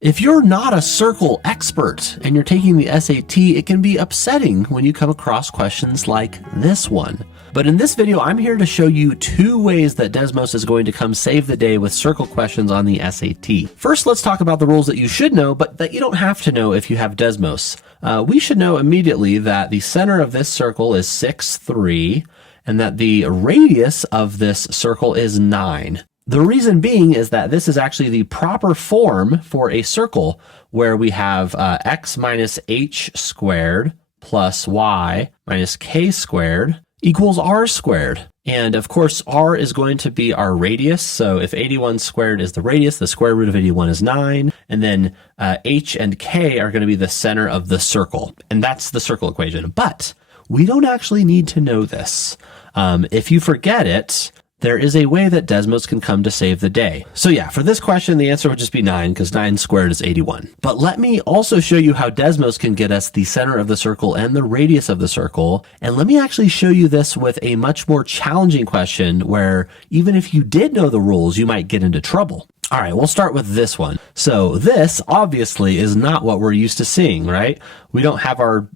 If you're not a circle expert and you're taking the SAT, it can be upsetting when you come across questions like this one. But in this video, I'm here to show you 2 ways that Desmos is going to come save the day with circle questions on the SAT. First, let's talk about the rules that you should know, but that you don't have to know if you have Desmos. We should know immediately that the center of this circle is 6, 3, and that the radius of this circle is 9. The reason being is that this is actually the proper form for a circle where we have x minus h squared plus y minus k squared equals r squared. And of course, r is going to be our radius. So if 81 squared is the radius, the square root of 81 is 9. And then h and k are going to be the center of the circle. And that's the circle equation. But we don't actually need to know this. If you forget it, there is a way that Desmos can come to save the day. So yeah, for this question, the answer would just be 9 because 9 squared is 81. But let me also show you how Desmos can get us the center of the circle and the radius of the circle. And let me actually show you this with a much more challenging question where even if you did know the rules, you might get into trouble. All right, we'll start with this one. So this obviously is not what we're used to seeing, right? We don't have our,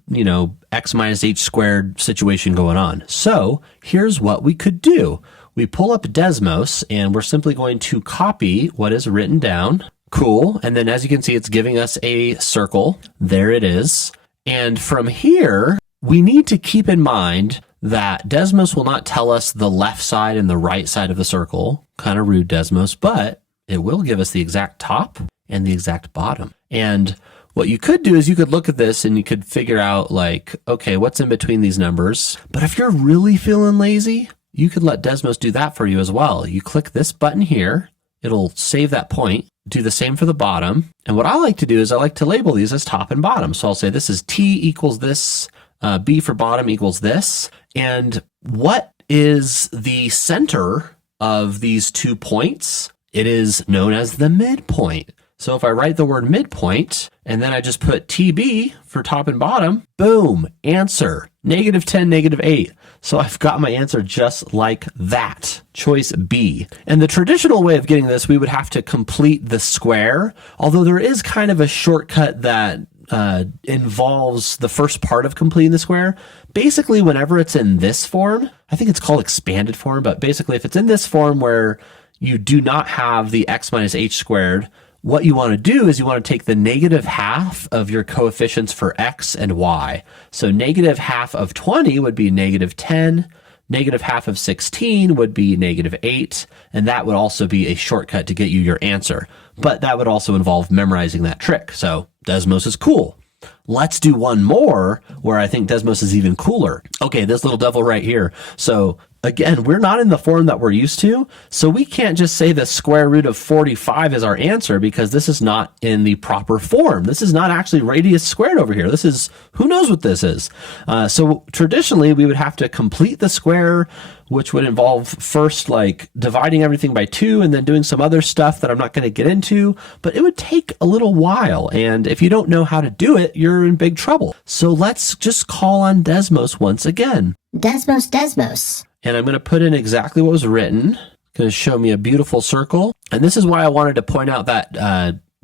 x minus h squared situation going on. So here's what we could do. We pull up Desmos and we're simply going to copy what is written down. Cool. And then as you can see, it's giving us a circle. There it is. And from here, we need to keep in mind that Desmos will not tell us the left side and the right side of the circle. Kind of rude, Desmos, but it will give us the exact top and the exact bottom. And what you could do is you could look at this and you could figure out like, okay, what's in between these numbers? But if you're really feeling lazy, you could let Desmos do that for you as well. You click this button here, it'll save that point, do the same for the bottom. And what I like to do is I like to label these as top and bottom. So I'll say this is T equals this, B for bottom equals this. And what is the center of these 2 points? It is known as the midpoint. So if I write the word midpoint and then I just put TB for top and bottom, boom, answer, -10, -8. So I've got my answer just like that, choice B. And the traditional way of getting this, we would have to complete the square, although there is kind of a shortcut that involves the first part of completing the square. Basically, whenever it's in this form, I think it's called expanded form, but basically if it's in this form where you do not have the x minus h squared, what you want to do is you want to take the -half of your coefficients for x and y. So -half of 20 would be -10, -half of 16 would be -8, and that would also be a shortcut to get you your answer. But that would also involve memorizing that trick. So Desmos is cool. Let's do one more where I think Desmos is even cooler. Okay, this little devil right here. So again, we're not in the form that we're used to, so we can't just say the square root of 45 is our answer because this is not in the proper form. This is not actually radius squared over here. This is, who knows what this is? So traditionally, we would have to complete the square, which would involve first like dividing everything by 2 and then doing some other stuff that I'm not going to get into, but it would take a little while. And if you don't know how to do it, you're in big trouble. So let's just call on Desmos once again. Desmos, Desmos. And I'm going to put in exactly what was written. Going to show me a beautiful circle. And this is why I wanted to point out that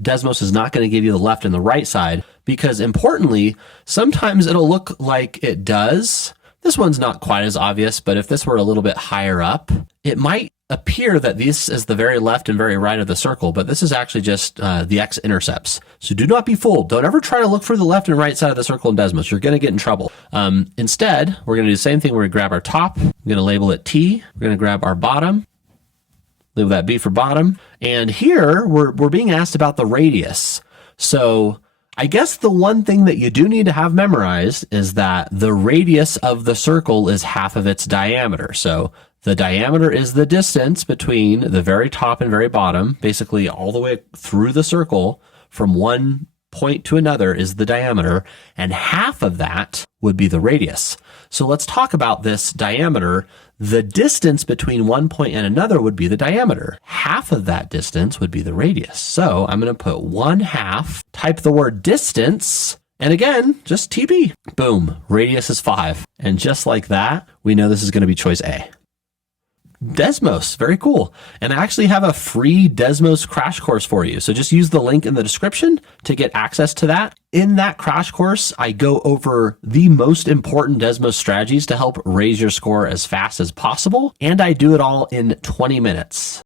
Desmos is not going to give you the left and the right side, because importantly, sometimes it'll look like it does. This one's not quite as obvious, but if this were a little bit higher up, it might appear that this is the very left and very right of the circle, but this is actually just the x-intercepts. So do not be fooled. Don't ever try to look for the left and right side of the circle in Desmos. You're going to get in trouble. Instead, we're going to do the same thing. We're going to grab our top. I'm going to label it T. We're going to grab our bottom. Label that B for bottom. And here, we're being asked about the radius. So I guess the one thing that you do need to have memorized is that the radius of the circle is half of its diameter. So the diameter is the distance between the very top and very bottom, basically all the way through the circle from one point to another is the diameter, and half of that would be the radius. So let's talk about this diameter. The distance between one point and another would be the diameter. Half of that distance would be the radius. So I'm going to put 1/2, type the word distance, and again, just TB. Boom, radius is 5. And just like that, we know this is going to be choice A. Desmos, very cool. And I actually have a free Desmos crash course for you. So just use the link in the description to get access to that. In that crash course, I go over the most important Desmos strategies to help raise your score as fast as possible. And I do it all in 20 minutes.